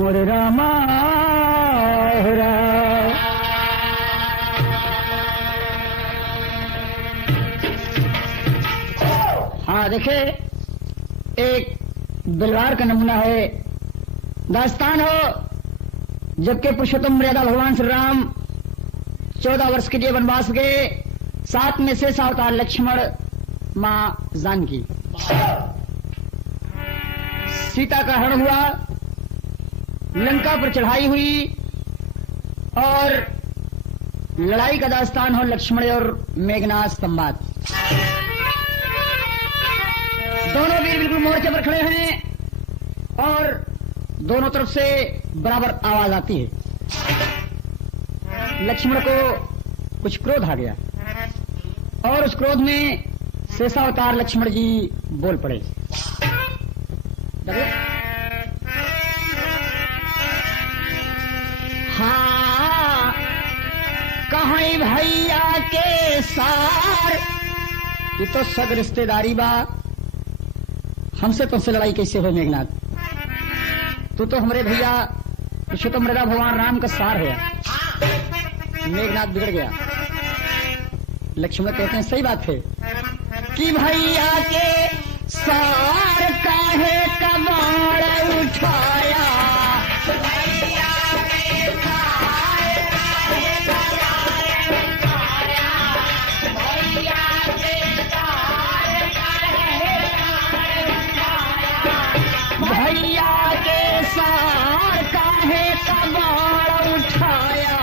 मोरे रामा हाँ देखे, एक बिलवार का नमूना है। दास्तान हो जबकि पुरुषोत्तम मर्यादा भगवान श्री राम 14 वर्ष के लिए वनवास गए, 7 में से 7 अवतार लक्ष्मण, मां जानकी, सीता का हरण हुआ, लंका पर चढ़ाई हुई और लड़ाई का दास्तान हो लक्ष्मण और मेघनाथ संवाद। दोनों वीर बिल्कुल मोर्चे पर खड़े हैं और दोनों तरफ से बराबर आवाज आती है। लक्ष्मण को कुछ क्रोध आ गया और उस क्रोध में शेषावतार लक्ष्मण जी बोल पड़े। हाँ कहीं भैया के सार, ये तो सब रिश्तेदारी बा, हमसे तुमसे लड़ाई कैसे हो मेघनाथ? तू तो हमारे भैया पुरुषोत्तम मर्यादा भगवान राम का सार है। मेघनाथ बिगड़ गया। लक्ष्मण कहते हैं सही बात है कि भैया के सार काहे कबाड़ उठाया, भैया के सार काहे कबाड़ उठाया,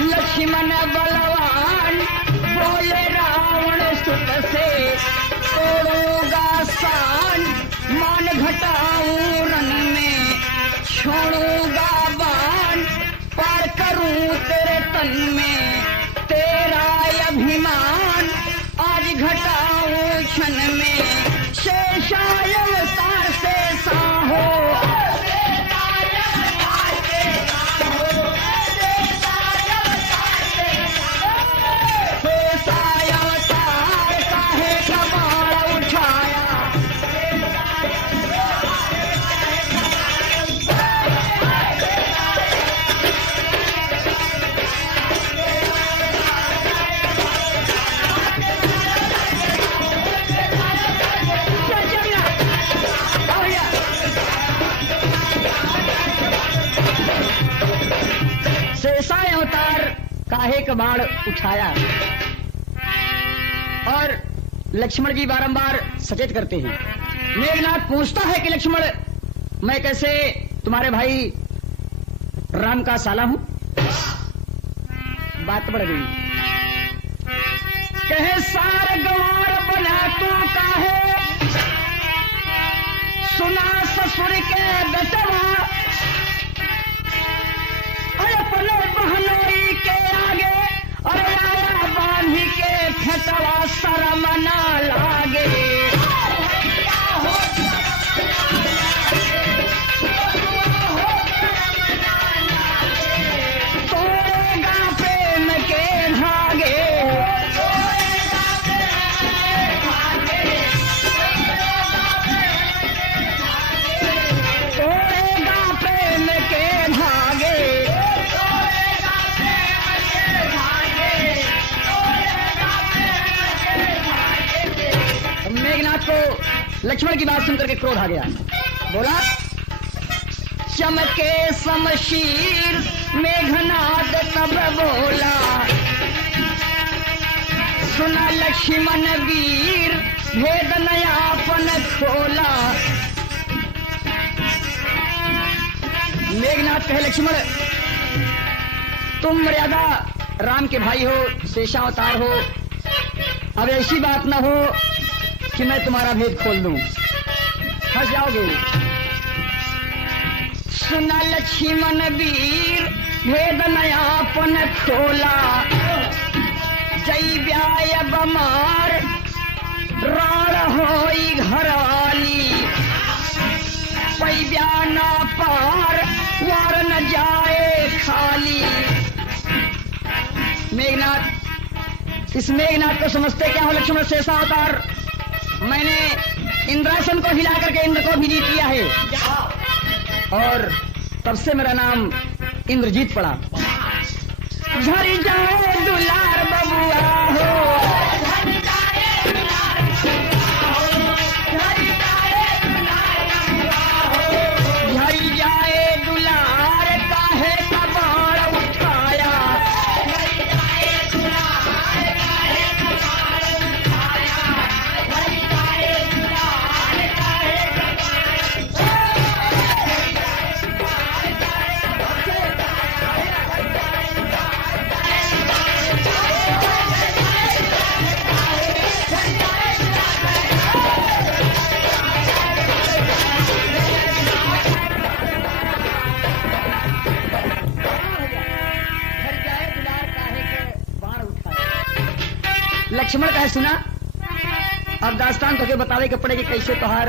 लक्ष्मण बलवान बोले रावण सुत से, तोड़ूंगा सान मान घटाऊं रन में, छोड़ूंगा बाण पार करूं तेरे तन में, तेरा अभिमान आज घटाऊं क्षण में, शेषाय अवतार से साहो, शेषाय अवतार काहे कबाड़ उठाया। और लक्ष्मण जी बारंबार सचेत करते हैं। मेघनाथ पूछता है कि लक्ष्मण मैं कैसे तुम्हारे भाई राम का साला हूं? बात बढ़ गई। कहे सार गंवार बना तू काहे, सुना ससुर के बेटवा, अपने बहनोई के आगे और आया बांधी के फटवा, शर्म ना लागे। तोड़ेगा प्रेम के धागे, उसको लक्ष्मण की बात सुनकर के क्रोध आ गया। बोला, चमके शमशीर मेघनाद तब बोला, सुना लक्ष्मण वीर भेद नयापन खोला। मेघनाद कहे, लक्ष्मण तुम मर्यादा राम के भाई हो, शेषावतार हो, अब ऐसी बात ना हो कि मैं तुम्हारा भेद खोल दूं, फंस जाओगे। सुना लक्ष्मण वीर भेद नयापन खोला, जय ब्याय बमार राण होई घराली, पै ब्याना पार वार न जाए खाली। मेघनाथ, इस मेघनाथ को समझते क्या हो लक्ष्मण शेषावतार? मैंने इंद्रासन को हिला करके इंद्र को भी जीत लिया है और तब से मेरा नाम इंद्रजीत पड़ा। झरी जाए दुलार बबुआ हो, झरी जाए दुलार काहे का बाण उठाया, लक्ष्मण कहे, सुना अब दास्तान तो के बतावे के पड़ेगी कैसे तोहार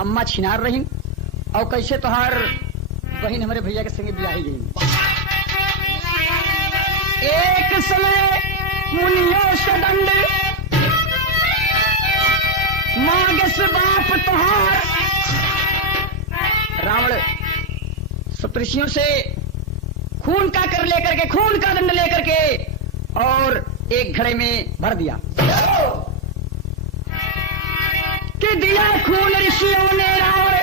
अम्मा छिनार रही और कैसे तोहार बहन हमारे भैया के संगे बियाही गई। एक समय मुनियों से दंड मांगे से बाप तोहार, रावण सप्तऋषियों से खून का कर लेकर के, खून का दंड लेकर के और एक घड़े में भर दिया कि दिया खून ऋषियों ने रावण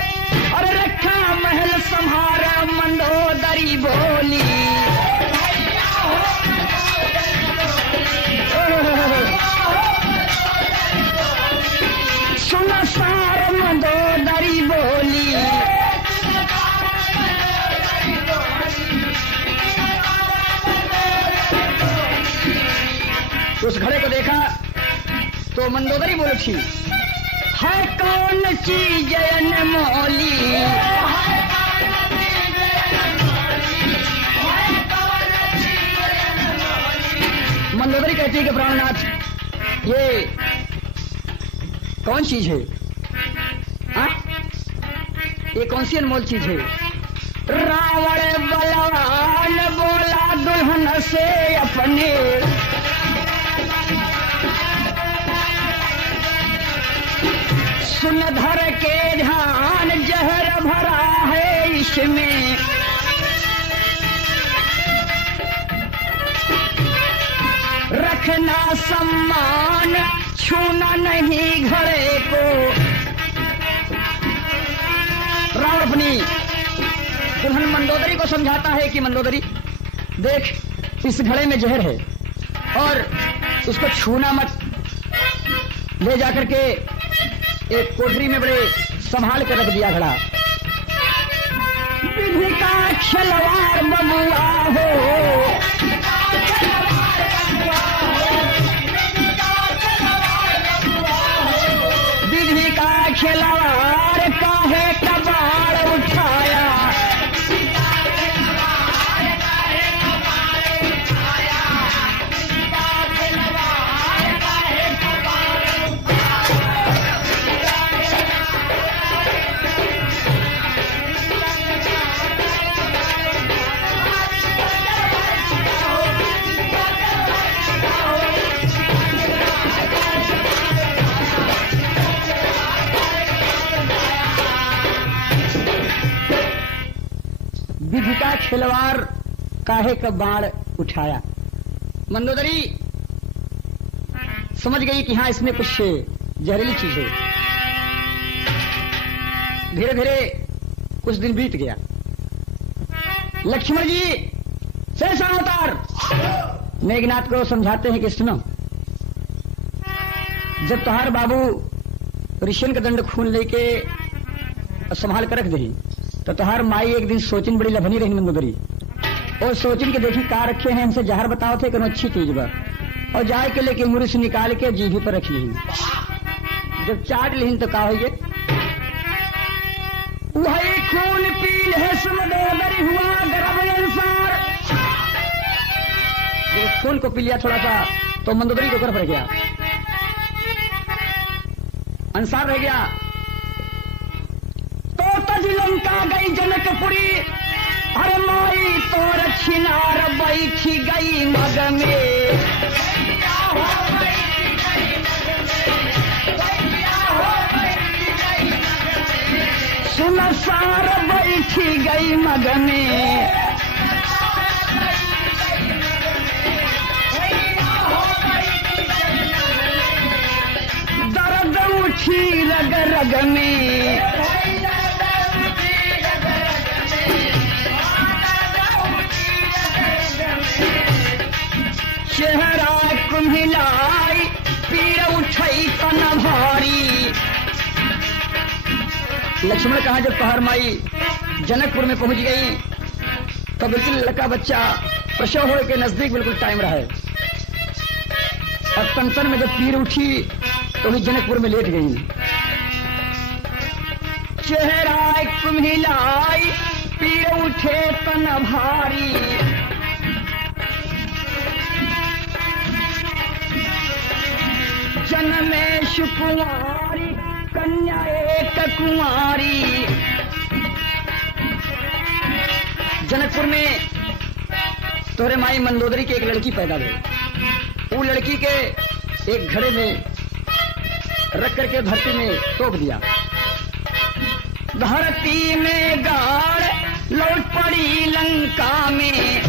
और रखा महल संहारा। मंदोदरी बोली, सुन सार मंदोदरी बोली, उस घड़े को देखा तो मंदोदरी बोली थी, है कौन चीज अनमोली, मंदोदरी कहती है कि प्राणनाथ ये कौन चीज है? हाँ? ये कौन सी अनमोल चीज है? रावण बलवान बोला दुल्हन से अपने, सुन धर के ध्यान जहर भरा है इसमें, रखना सम्मान छूना नहीं घड़े को। रावण अपनी दुल्हन मंदोदरी को समझाता है कि मंदोदरी देख, इस घड़े में जहर है और उसको छूना मत, ले जाकर के एक कोठरी में बड़े संभाल कर रख दिया घड़ा। विधि का खिलवाड़ बबुआ हो, विधि का खिलवाड़ काहे कबाड़ उठाया, विधि का खिलवाड़ काहे का बाण उठाया। मंदोदरी समझ गई कि हाँ इसमें कुछ जहरीली चीज है। धीरे धीरे कुछ दिन बीत गया। लक्ष्मण जी शेषान अवतार मेघनाथ को समझाते हैं कि सुनो, जब तुम्हारे बाबू ऋषियन का दंड खून लेके संभाल कर रख दे तो तुम्हार माई एक दिन सोचिन बड़ी लभनी रही मंदोदरी, और सोचिन के देखी का रखे हैं, हमसे जहर बताओ थे कि अच्छी चीज बा, और जाए के लेके मुरी से निकाल के जीभी पर रख ली। जब चाट ली तो का होइए, वही खून पील है समदोदरी हुआ गर्भ अनुसार। जब खून को पी लिया थोड़ा सा तो मंदोदरी को गर्भ रह गया, अंसार रह गया। तो तजलंका गई जनकपुरी, अरे माई तो रक्षिनार बैठी गई मग में। सुनसार बैठी गई मग में, दर्द उठी रग रग में। चेहरा कुम्हिलाई पीर उठई कन भारी। लक्ष्मण कहा जब पहर माई जनकपुर में पहुंच गई तो बिल्कुल लड़का बच्चा प्रसव होने के नजदीक बिल्कुल टाइम रहा है, और तन में जब पीर उठी तो भी जनकपुर में लेट गई। चेहरा कुम्हिलाई पीर उठे तन भारी। जन्मे सुकुमारी कन्या एक कुमारी। जनकपुर में तोरे माई मंदोदरी की एक लड़की पैदा हुई। वो लड़की के एक घड़े में रख करके धरती में तोप दिया। धरती में गाड़ लौट पड़ी लंका में।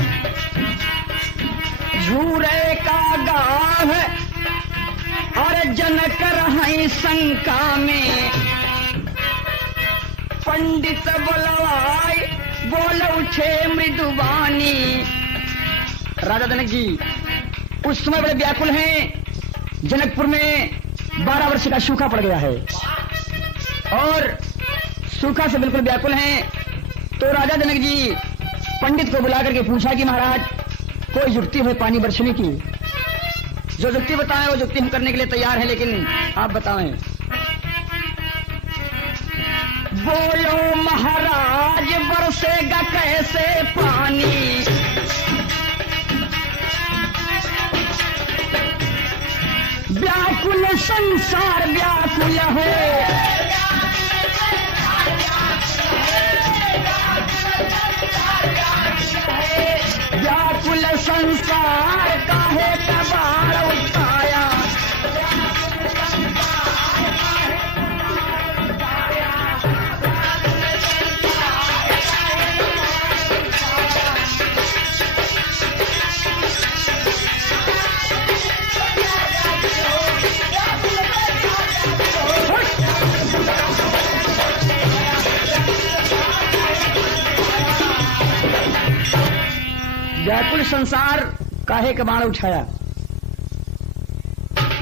झूरे का गाढ़ और जनक रहे शंका में। पंडित बोलवाए बोल उठे मृदुवानी। राजा जनक जी उस समय बड़े व्याकुल हैं। जनकपुर में 12 वर्ष का सूखा पड़ गया है और सूखा से बिल्कुल व्याकुल हैं। तो राजा जनक जी पंडित को बुला करके पूछा कि महाराज कोई युक्ति है पानी बरसने की? जो युक्ति बताएं वो युक्ति हम करने के लिए तैयार हैं, लेकिन आप बताएं। बोलो महाराज बरसेगा कैसे पानी? व्याकुल संसार व्याकुल है। व्याकुल संसार काहे कबार उठाया। व्याकुल संसार काहे कबाड़ उठाया।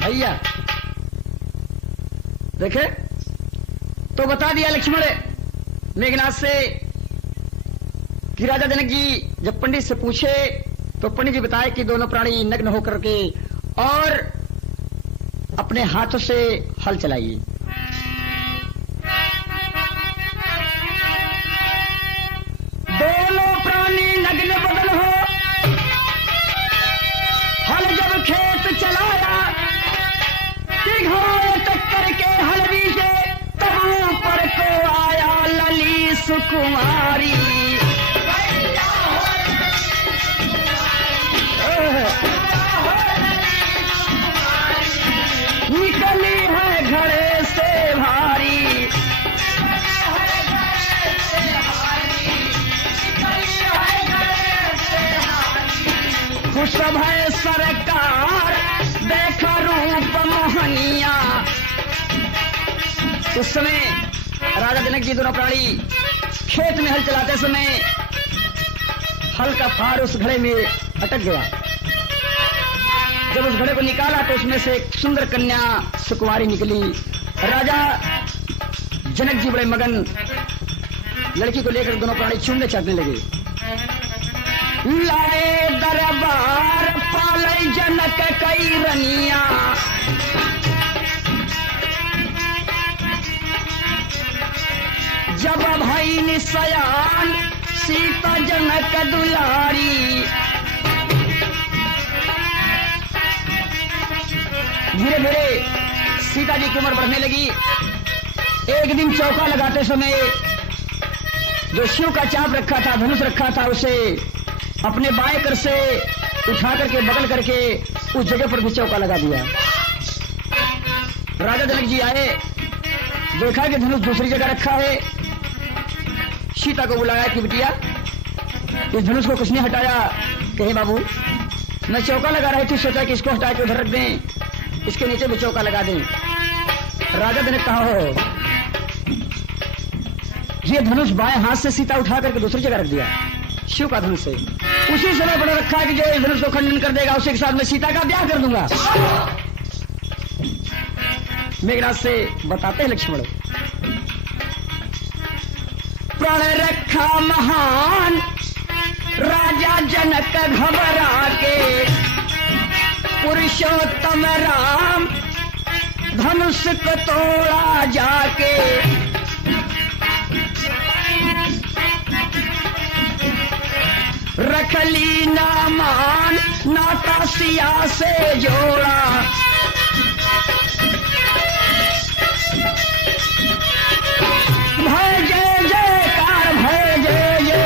भैया देखे तो बता दिया लक्ष्मण मेघनाथ से कि राजा जनक जी जब पंडित से पूछे तो पंडित जी बताए कि दोनों प्राणी नग्न होकर के और अपने हाथों से हल चलाइए। दोनों प्राणी नग्न बदल हो हल जब खेत चलाया कि घाव तक करके हल बीजे तब ऊपर को आया लली सुकुमारी। निकली है घड़े से भारी। खुश है सरकार देख रूप मोहनिया। उस समय राजा जनक जी दोनों प्राणी खेत में हल चलाते समय हल का फार उस घड़े में अटक गया। जब उस घड़े को निकाला तो उसमें से एक सुंदर कन्या सुकुमारी निकली। राजा जनक जी बड़े मगन लड़की को लेकर दोनों प्राणी चूमने चाटने लगे। लाए दरबार पाले जनक कई रनिया, जब भाई निसयान सीता जनक दुलारी। धीरे धीरे सीता जी की उम्र बढ़ने लगी। एक दिन चौका लगाते समय जो शिव का चाप रखा था, धनुष रखा था, उसे अपने बाएं कर से उठा करके बगल करके उस जगह पर भी चौका लगा दिया। राजा जनक जी आए, देखा कि धनुष दूसरी जगह रखा है। सीता को बुलाया कि बिटिया इस धनुष को किसने हटाया? कहे बाबू मैं चौका लगा रही थी, सोचा कि इसको हटा के उधर रख दें, इसके नीचे भी चौका लगा दें। राजा जनक कहा हो ये धनुष बाएं हाथ से सीता उठा करके दूसरी जगह रख दिया, शिव का धनुष है। उसी समय बड़ा रखा कि जो इस धनुष को खंडन कर देगा उसी के साथ मैं सीता का ब्याह कर दूंगा। मेघनाथ से बताते हैं लक्ष्मण, प्रण रखा महान राजा जनक घबरा के, पुरुषोत्तम राम धनुष को तोड़ा जाके। रखली नामान नाता सिया से जोड़ा, भय जय जयकार भय जय जय।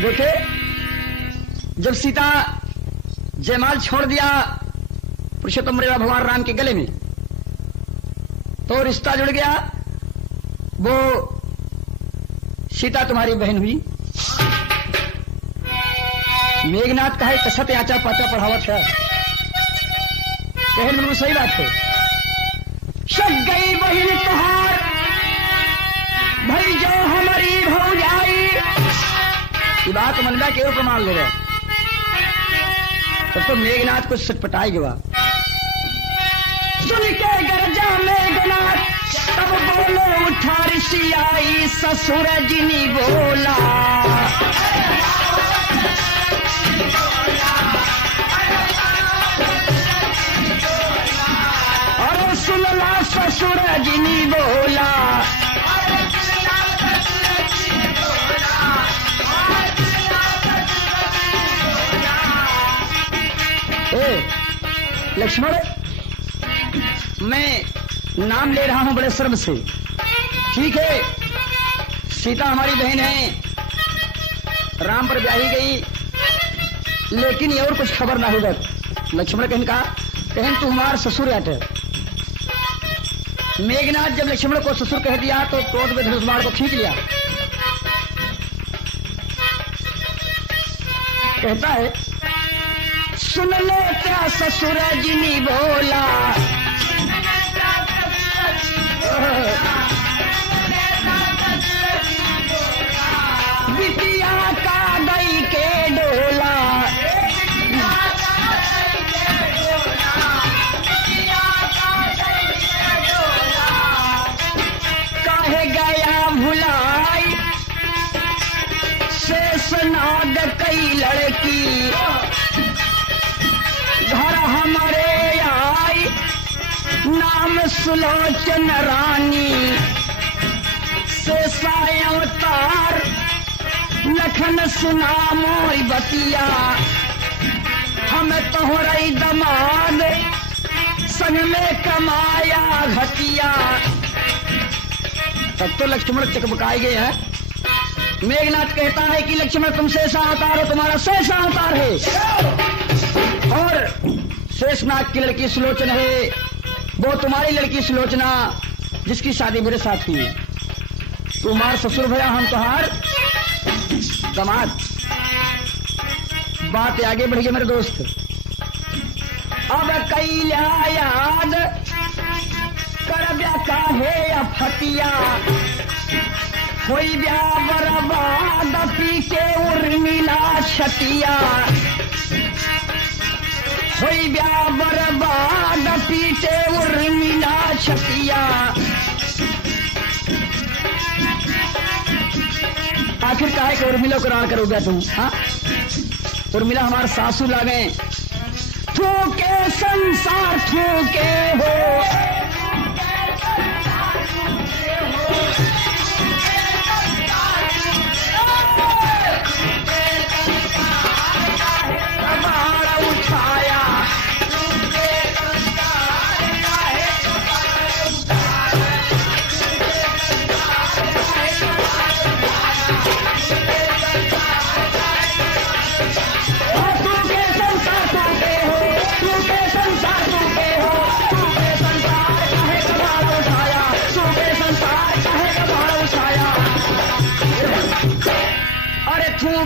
देखे जब सीता जयमाल छोड़ दिया पुरुषोत्तम रेवा भगवान राम के गले में, तो रिश्ता जुड़ गया। वो सीता तुम्हारी बहन हुई। मेघनाथ का है कसत आचा पाचा पढ़ावत है, कहने बिल्कुल सही बात है। शक गई बहन तुहार भाई जो हमारी भौजाई, ये बात मनवा के ऊपर मान ले रहे। तब तो मेघनाथ को सटपटाई गवा। सुन के गरजा मेघनाथ तब बोले उठा ऋषि आई, ससुर जिनी बोला और सुनला ससुर जिनी बोला। लक्ष्मण मैं नाम ले रहा हूं बड़े शर्म से, ठीक है सीता हमारी बहन है, राम पर ब्याही गई, लेकिन ये और कुछ खबर ना होगा। लक्ष्मण कहन का कहन तू हमार ससुर आटे। मेघनाथ जब लक्ष्मण को ससुर कह दिया तो क्रोध में धनुष बाण को खींच लिया। कहता है सुन ले क्या ससुर जिनी बोला, बिटिया का गई के डोला, काहे गया भुलाई शेषनाग कई लड़की, घर हमारे आई नाम सुलोचन रानी, शेषाय अवतार लखन सुना मोरी बतिया, हम तोहरई दमाद संग में माया घटिया। तब तो लक्ष्मण चकमकाए गए हैं। मेघनाथ कहता है कि लक्ष्मण तुम शेषा अवतार हो, तुम्हारा शेषा अवतार है, और शेषनाग की लड़की सुलोचना है, वो तुम्हारी लड़की सुलोचना जिसकी शादी मेरे साथ हुई। तुम्हार ससुर भया, हम तुम्हार दामाद। बात आगे बढ़ गई मेरे दोस्त। अब कैला याद कर ब्या काहे अफतिया, कोई ब्या बर्बाद पीछे उर्मिला छतिया, कोई ब्या बर्बाद पीछे उर्मिला छतिया। आखिर काहे के उर्मिला को राण करोगे तुम? हाँ, उर्मिला हमारे सासू लागे, थूके संसार थूके हो, उठाया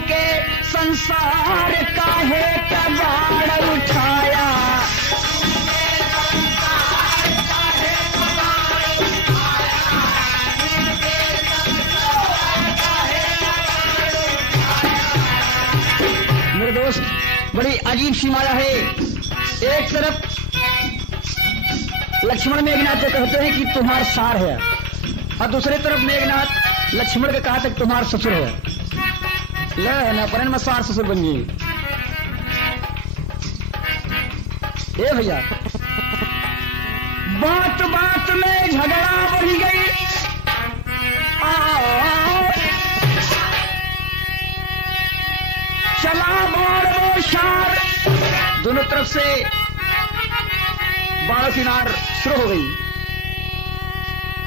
के संसार काहे कबाड़ उठाया। मेरे दोस्त, बड़ी अजीब सी माया है। एक तरफ लक्ष्मण मेघनाथ को कहते हैं कि तुम्हारा सार है, और दूसरी तरफ मेघनाथ लक्ष्मण के कहा तक तुम्हारा ससुर है। ले ना परन में सार ससुर बन गई। ए भैया, बात बात में झगड़ा बढ़ गई। चला बाढ़ बौछार, दोनों तरफ से बाढ़ की नार शुरू हो गई।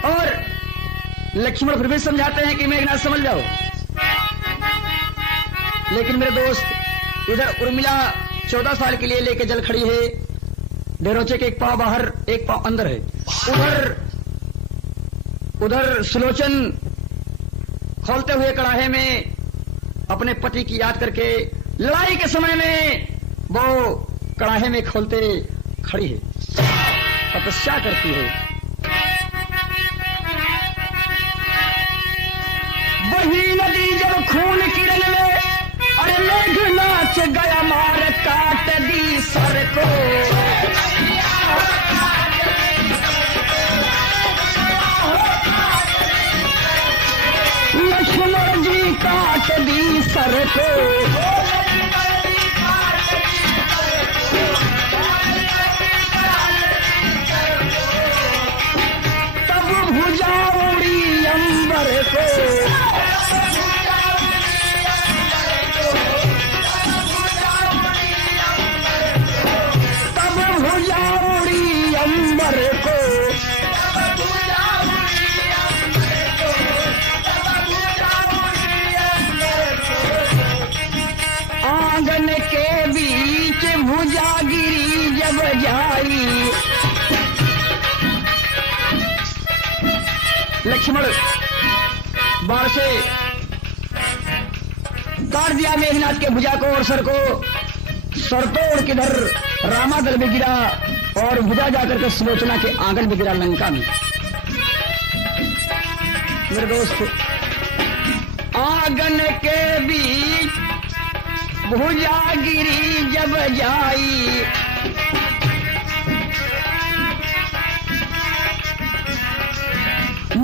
और लक्ष्मण फिर भी समझाते हैं कि मेघनाथ समझ जाओ, लेकिन मेरे दोस्त इधर उर्मिला 14 साल के लिए लेके जल खड़ी है। डेरोचे के एक पांव बाहर एक पांव अंदर है। उधर सुलोचन खोलते हुए कड़ाहे में अपने पति की याद करके लड़ाई के समय में वो कड़ाहे में खोलते खड़ी है, तपस्या करती है। वही नदी जब खून किरण में, अरे मेघनाथ गया मार काट दी सर को। लक्ष्मण जी काट दी सर को। तब भुजा उड़ी अंबर को। आंगन के बीच भुजा गिरी जब जाई। लक्ष्मण बाण से काट दिया मेघनाथ के भुजा को और सर को। सर तोड़ किधर रामादल में गिरा और भुजा जाकर के सुलोचना के आंगन में गिरा लंका में। मेरे दोस्त, आंगन के बीच भुजा गिरी जब जाई।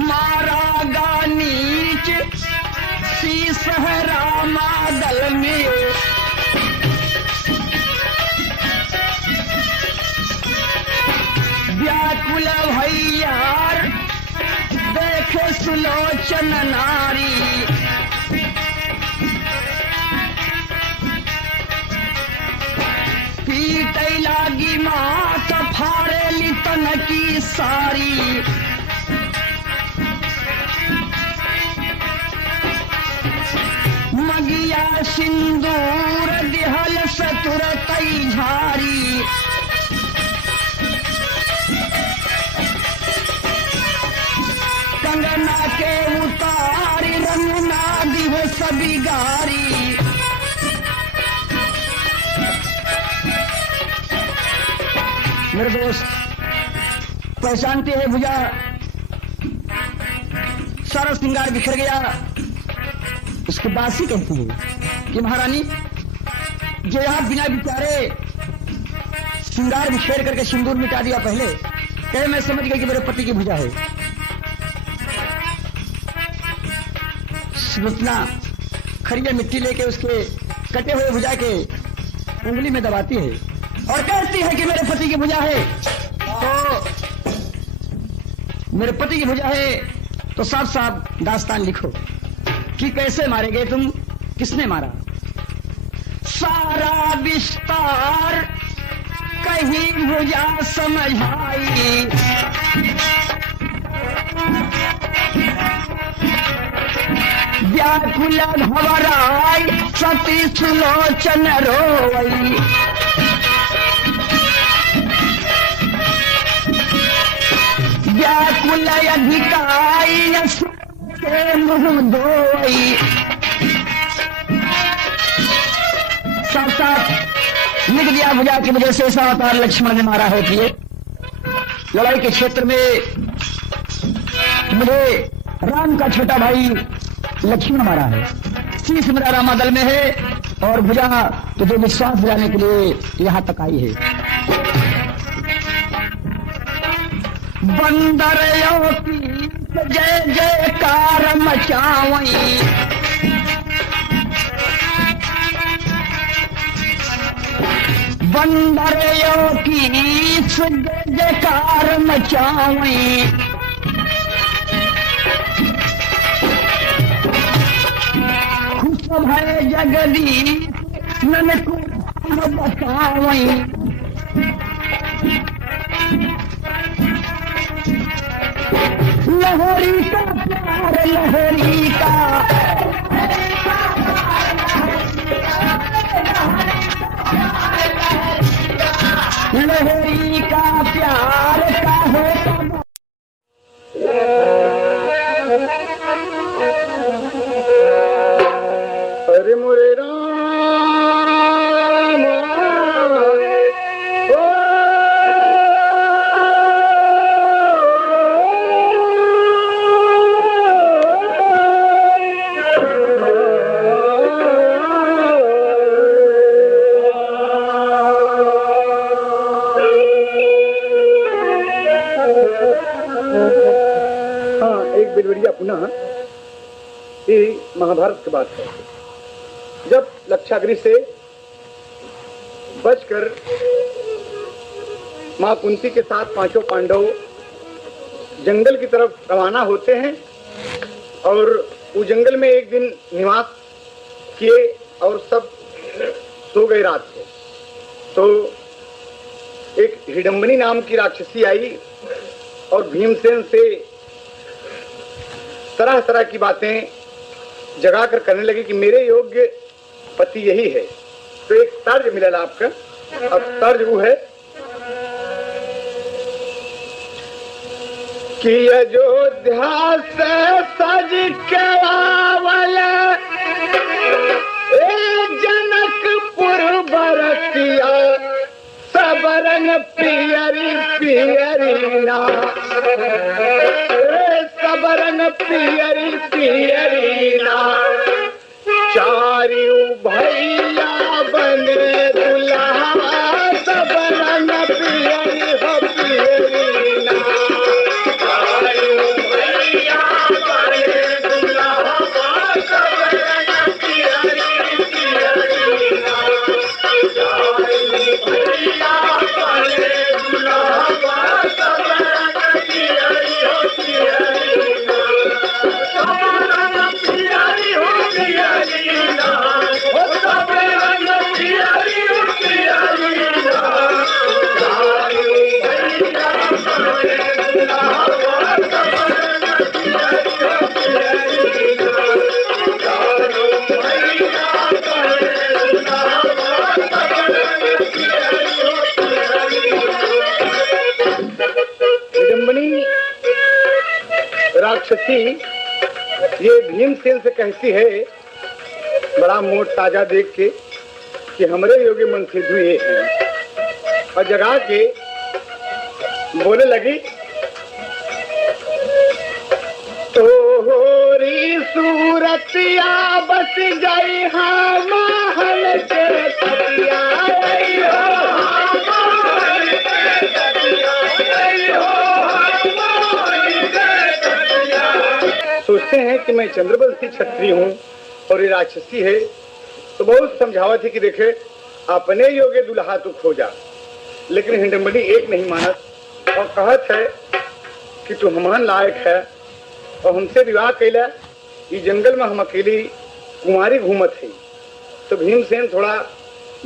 मारा गा नीच शीस रामादल में। व्याकुल भैयार देखे सुलोचन नारी। पीट लागी मात फाड़े ली तो तन की सारी। मगिया सिंदूर दिहल सतुर तई झारी। कंगना के उतारी रंगना दिहो सभी गारी। मेरे दोस्त पहचानते हैं भुजा, सारा श्रृंगार बिखर गया। उसके बाद ही कहती है कि महारानी जो यहां बिना बिचारे श्रृंगार बिखेर करके सिंदूर मिटा दिया, पहले कहे मैं समझ गई कि मेरे पति की भुजा है। सुलोचना खरीदे मिट्टी लेके उसके कटे हुए भुजा के उंगली में दबाती है और कहती है कि मेरे पति की भुजा है। तो मेरे पति की भुजा है तो साफ साफ दास्तान लिखो कि कैसे मारे गए तुम, किसने मारा। सारा विस्तार कहीं भुजा समझाई। व्याकुल घबराई सती सुलोचन रोई। व्याकुल अधिकाई के मुंह धोई। साथ साथ लिख दिया भुजा की वजह से ऐसा अवतार लक्ष्मण ने मारा है कि लड़ाई के क्षेत्र में मुझे राम का छोटा भाई लक्ष्मण मारा है। शीश मेरा रामा दल में है और भुजा तुझे विश्वास दिलाने के लिए यहां तक आई है। बंदरों की जय जयकार मचावई। बंदरों की जय जयकार मचावई। खुश भय जगदीश ननको बतावई। लहरी का प्यार लहरी का। लहरी का प्यार का होता। अरे मोरे राम बिलवरिया पुनः ये महाभारत की बात है। जब लक्षागृह से बचकर मां कुंती के साथ पांचों पांडव जंगल की तरफ रवाना होते हैं और वो जंगल में एक दिन निवास किए और सब सो गए रात को। तो एक हिडम्बनी नाम की राक्षसी आई और भीमसेन से तरह तरह की बातें जगाकर करने लगी कि मेरे योग्य पति यही है। तो एक तर्ज मिला आपका, अब तर्ज वो है कि अयोध्या से सज के आवल जनकपुर बरतिया सबरन पियरी पियरी ना। सबरन पियरी पियरी ना। चारियों भैया बने दुल्हा सबरन पियरी हो पियरी ना। चारियों भैया बने दुल्हा सबरन पियरी पियरी ना। चारियों भैया बने दुल्हा सबरन पियरी हो पियरी ना। सबरन पियरी हो पियरी ना। राक्षसी ये भीमसेन से कहती है, बड़ा मोट ताजा देख के, कि हमरे योगी मन से धुए हैं, और जगा के बोले लगी, तोहरी सूरतिया बस गई हाँ महल के तकिया। सोचते हैं कि मैं चंद्रवंशी क्षत्रिय हूँ और ये राक्षसी है, तो बहुत समझावत है कि देखे अपने योग्य दुल्हा तो खोजा, लेकिन हिंडमणि एक नहीं मानत और कहत है कि तू हमान लायक है और हमसे विवाह कैला। ये जंगल में हम अकेली कुंवारी घूमत है। तो भीमसेन थोड़ा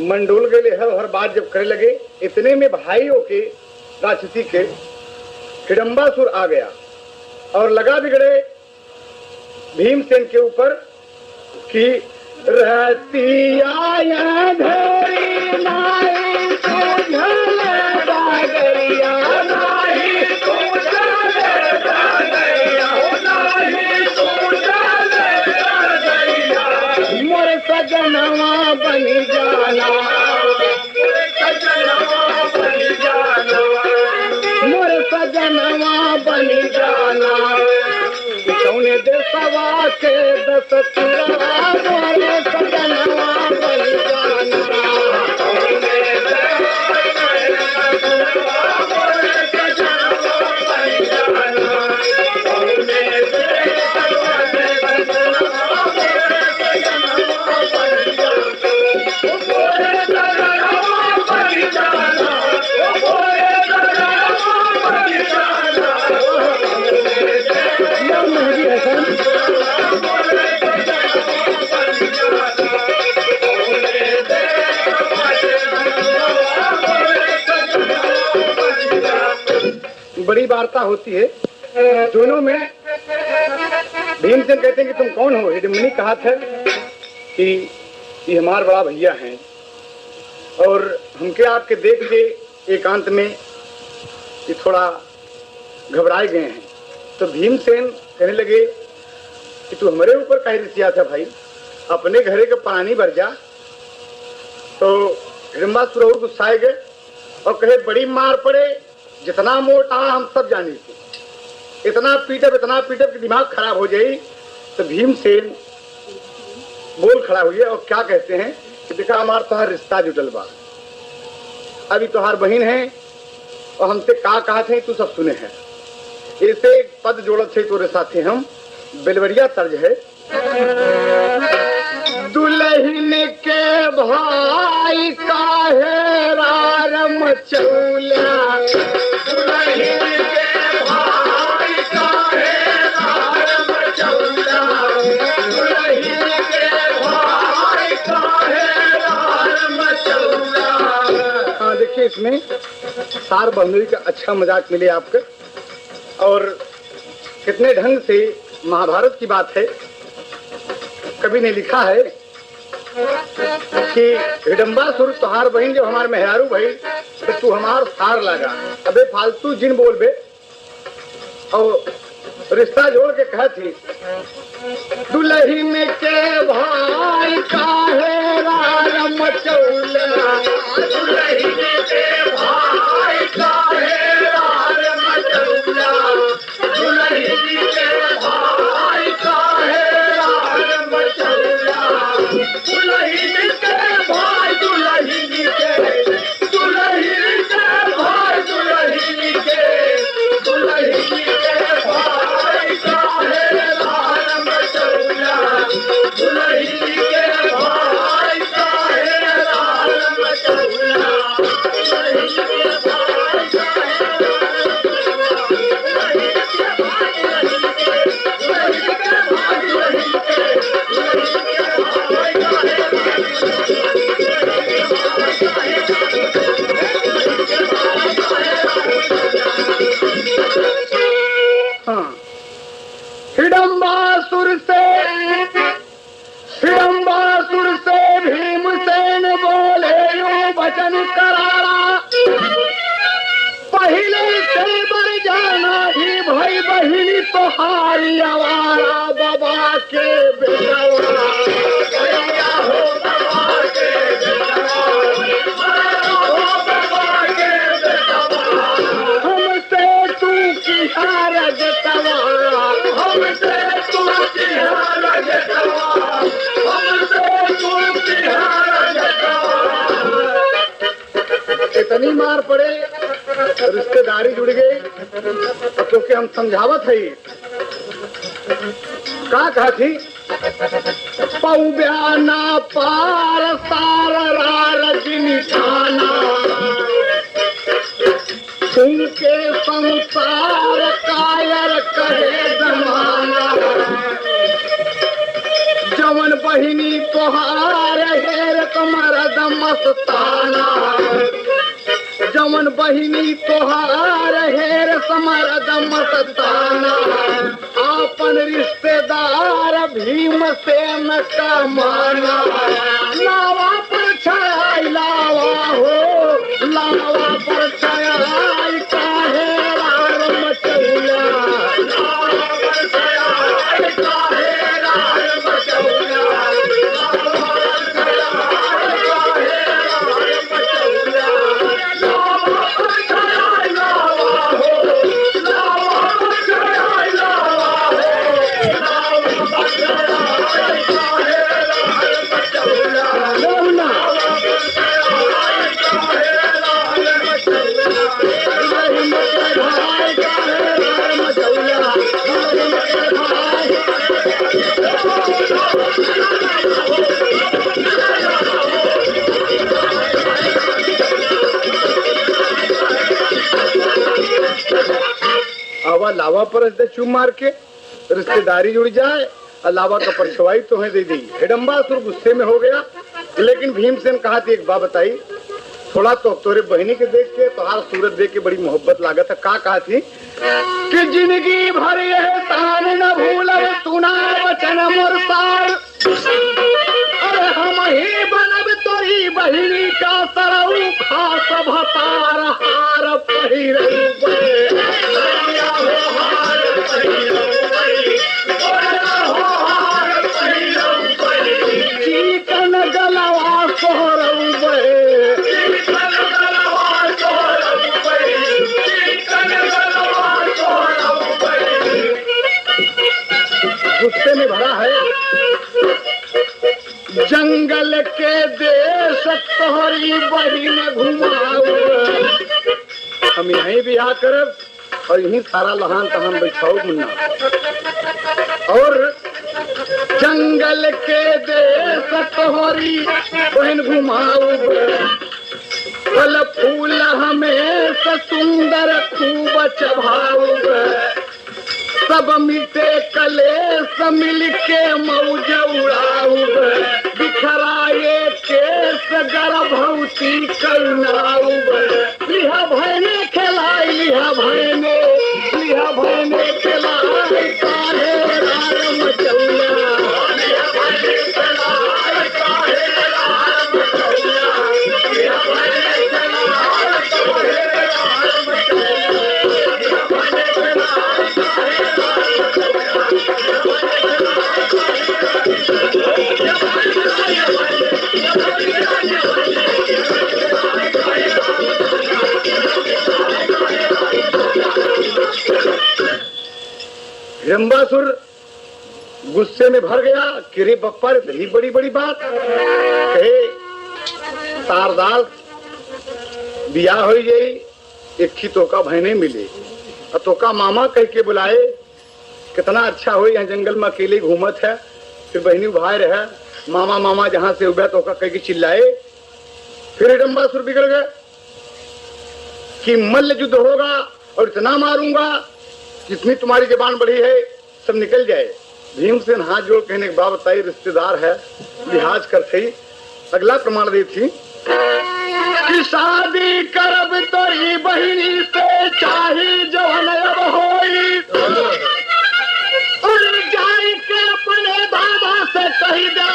मंडोल गए, हर बात जब करे लगे, इतने में भाइयों के राक्षसी के हिडम्बासुर आ गया और लगा बिगड़े भीमसेन के ऊपर कि रहती आया धोरी नाई तुझल डागरिया, नाई तुझल डागरिया, नाई तुझल डागरिया, मोर सजनवा बन जाना, सजनवा बन जाना, मोर सजनवा बन जाना, कौने देशवा के दस तुरा मोरे सजनवा बन जाना, कौने देशवा मोरे सजनवा बन जाना, कौने देशवा मोरे सजनवा बन जाना, मोरे सजनवा बन जाना, मोरे सजनवा बन जाना। बड़ी वार्ता होती है दोनों में। भीमसेन कहते हैं कि तुम कौन हो? हिडम्बनी कहा था कि ये हमारे बड़ा भैया हैं और हमके आपके देख के एकांत में ये थोड़ा घबराए गए हैं। तो भीमसेन कहने लगे कि तू हमारे ऊपर कहीं रिसिया था भाई, अपने घरे का पानी भर जा। तो हिडम्बासुर और गुस्साए गए और कहे बड़ी मार पड़े, जितना मोटा हम सब जाने थे, इतना पीटब कि दिमाग खराब हो जाए। तो भीमसेन बोल खड़ा हुए और क्या कहते हैं कि देखा हमार तोहार रिश्ता जुटल बा, अभी तोहार बहन है और हमसे का कहा थे तू सब सुने हैं। ऐसे एक पद जोड़त थे तोरे साथे हम, बेलवरिया तर्ज है। दुल्हन के भाई काहे रारम चौला, दुल्हन के भाई काहे रारम चौला, दुल्हन के भाई काहे रारम चौला। हाँ देखिए, इसमें सार बंधुई का अच्छा मजाक मिले आपको, और कितने ढंग से महाभारत की बात है। कवि ने लिखा है कि हिडम्बासुर तोहार बहन जो हमारे मेहरारू भाई, तो तू हमार सार लगा, अबे फालतू जिन बोल बे। और रिश्ता जोड़ के कहा थी, दुल्हन के भाई काहे रारम चौला, दुल्हन के भाई काहे रारम चौला, दुल्हन के भाई काहे रारम चौला, दुल्हन के भाई, दुल्हन के, दुल्हन के भाई, दुल्हन के, दुल्हन के भाई काहे रारम चौला, दुल्हन के भाई काहे रारम चौला, दुल्हन के भाई हिडम्बासुर से भीमसेन बोले यूं वचन करारा, पहले से बर जाना ही भाई बहिनी तोहारी आवारा बाबा के बेटवा भैया हो बाबा के बेटवा हमसे तू किहार जतवा हमसे तू किहार जतवा हमसे तू किहार जतवा। इतनी मार पड़े रिश्तेदारी जुड़ गई क्योंकि हम समझावत है का कहा थी पौब्याना पार सार रजनी खाना उनके संसार कायर कहे जमाना जवन बहिनी तोहार हेर कमरद मस्ताना जवन बहिनी तोहार हेर समरद मस्ताना आपन रिश्तेदार भीमसेन का माना लावा पर छाई लावा हो लावा पर छाई काहे रार मचौला लावा पर छाई काहे रार मचौला लावा पर छाई काहे रार मचौला लावा पर छाई लावा हो लावा पर छाई लावा हो लावा पर छाई काहे रार मचौला लौना आवा लावा पर चुम मार के रिश्तेदारी जुड़ जाए और लावा का परछवाई तुम्हें दे दी। हिडम्बासुर गुस्से में हो गया लेकिन भीमसेन कहा थी एक बात बताई थोड़ा तो तोरे बहनी के देख के तोहार सूरत देख के बड़ी मोहब्बत लागत है का कहा थी कि जिंदगी भर यह तान न भूलब तुना वचन मुरसार अरे हम ही बनब तोरी बहिनी का सरऊ खास भतार हार पहिरऊ चिकन गलवा सोहरऊ गुस्से में भरा है जंगल के देश तोहरी बहिन घुमाओ हम यहीं बिहार करब और यहीं सारा लहान तहान बैठाओ मुन्ना और जंगल के देश तोहरी बहन घुमाओ फल फूल हमें सुंदर खूब चढ़ाओ सब मिटे कलेस मिल के मौज उड़ाऊ बिखराए केस गर्भवती करनाऊ लिहा भैने खेलाई लिहा भैने खेलाई काहे रार मचौला लिहा भैने खेलाई काहे रार मचौला लिहा भैने खेलाई काहे रार मचौला लिहा भैने खेलाई काहे हिडम्बासुर गुस्से में भर गया कि रे बप्पा रे इतनी बड़ी बड़ी बात कहे तारदार बियाह हो गई एक ही तोका बहने मिले और तोका मामा कह के बुलाए कितना अच्छा हो यहाँ जंगल में अकेले घूमत है फिर बहनी भाई रहे मामा मामा जहां से उबा तोका कह के चिल्लाए फिर हिडम्बासुर बिगड़ गए कि मल्ल युद्ध होगा और इतना मारूंगा जितनी तुम्हारी जबान बढ़ी है सब निकल जाए। भीमसेन हाथ जोड़ कहने के बाद बताई रिश्तेदार है लिहाज कर सही अगला प्रमाण दी थी कि शादी करब तोरी बहिनी से चाही जवन अब होई और जाई के अपने बाबा से कही दे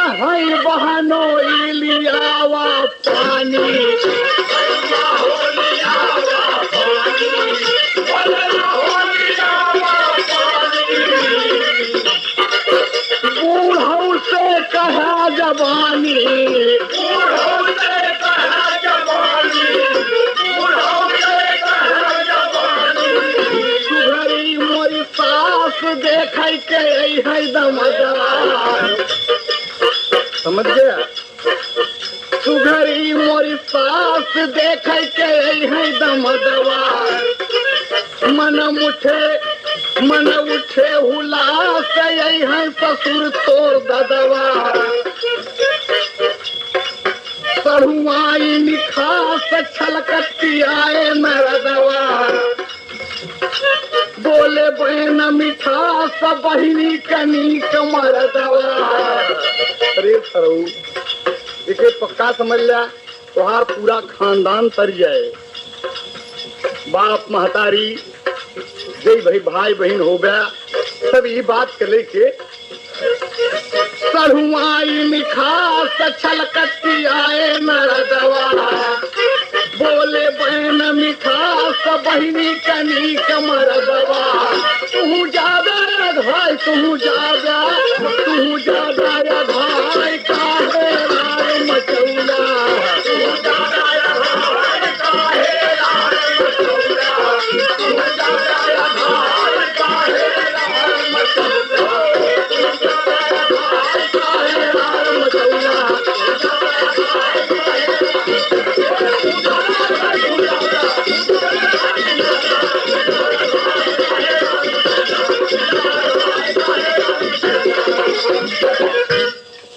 आई बहनोई लियावा पानी हो लियावा पानी आई है दमदवा। समझ गया? सुघरी मोरी सास देख के आई है दमदवा। मन उठे हुलास आई है ससुर तोर ददवा। सरुआई निखास छलकती आए मरदवा। बोले बहन मिठास बहिनी कनी कमरदवा। अरे सरऊ इसे पक्का समझ लिया, तुहार पूरा खानदान तर जाए। बाप महतारी जय भाई भाई बहन हो गया, सब ये बात के लेके सरुआई निखास छलकती आए मरदवा। बोले बहन मिठास बहिनी कनी कमरदवा। तू जादा भाई तू जादा भाई काहे रार मचौला। तू जादा भाई काहे रार मचौला। तू जादा भाई काहे रार मचौला। तू जादा भाई काहे रार मचौला।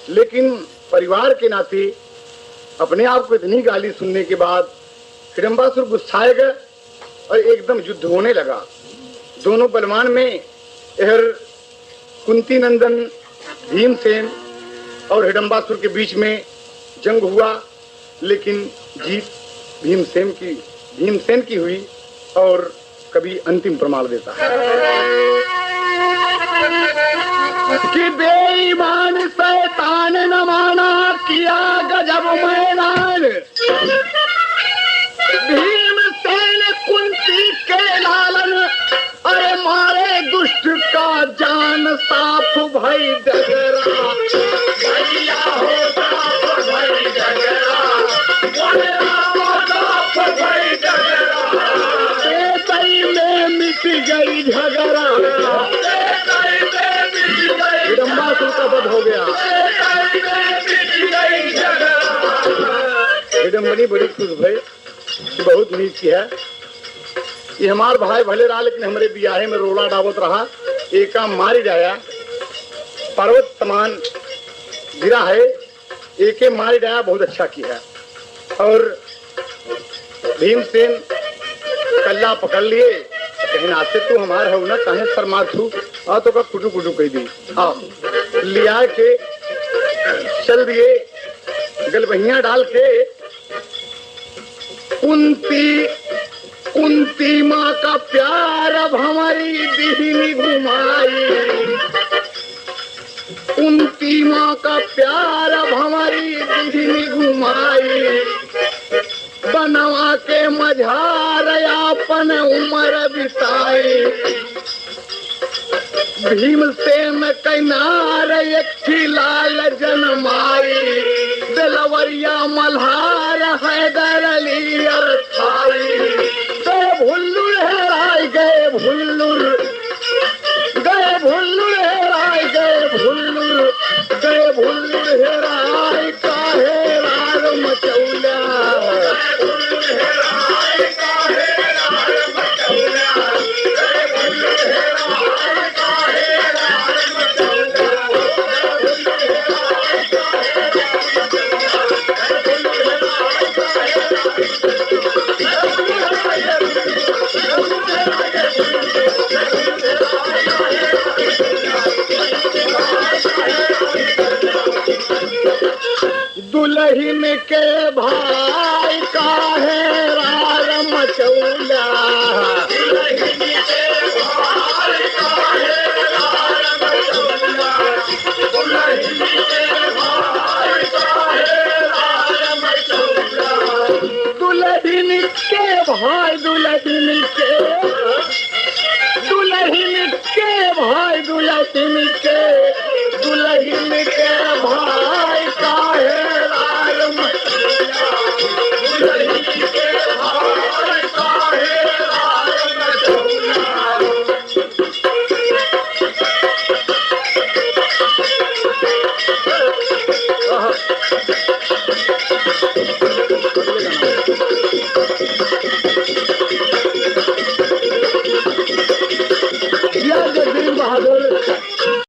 लेकिन परिवार के नाते अपने आप को इतनी गाली सुनने के बाद हिडम्बासुर गुस्साए गए और एकदम युद्ध होने लगा। दोनों बलवान में यह कुंती नंदन भीमसेन और हिडम्बासुर के बीच में जंग हुआ, लेकिन जीत भीमसेन की हुई और कभी अंतिम प्रमाण देता है कि बेईमान शैतान न माना किया गजब मैदान। भीमसेन कुंती के लालन अरे मारे दुष्ट का जान साफ भई डगरा। भैया हो साफ भई डगरा। भई डगरा। में मिट गई झगड़ा। हिडम्बासुर का वध हो गया। हिडम्बनी बड़ी खुश भई, बहुत नीच है। ये हमार भाई भले रहा, लेकिन हमारे बियाहे में रोला डावत रहा। एक काम मारी जाया, पर्वत समान गिरा है, एक मारी जाया, बहुत अच्छा किया। और भीमसेन कल्ला पकड़ लिए, कहीं नाते तू हमार हो ना, कहीं शर्मा तू आ तो का कुटू कुटू कह दी। आओ लिया के चल दिए, गलबहिया डाल के कुंती माँ का प्यार अब हमारी दिहनी घुमाई। कुंती माँ का प्यार अब हमारी दिहनी घुमाई। बनवा के मझार अपन उम्र बिताई। भीमसेन कैनार एक लाल जनमाई। दिलवरिया मल्हार हैदर अली अर्थाई। गए भुल्लुर हेराय गए भुल्लुर। गए भुल्लुर हेराय गए भुल्लुर। गए भुल्लुर हेराय काहे रार मचौला।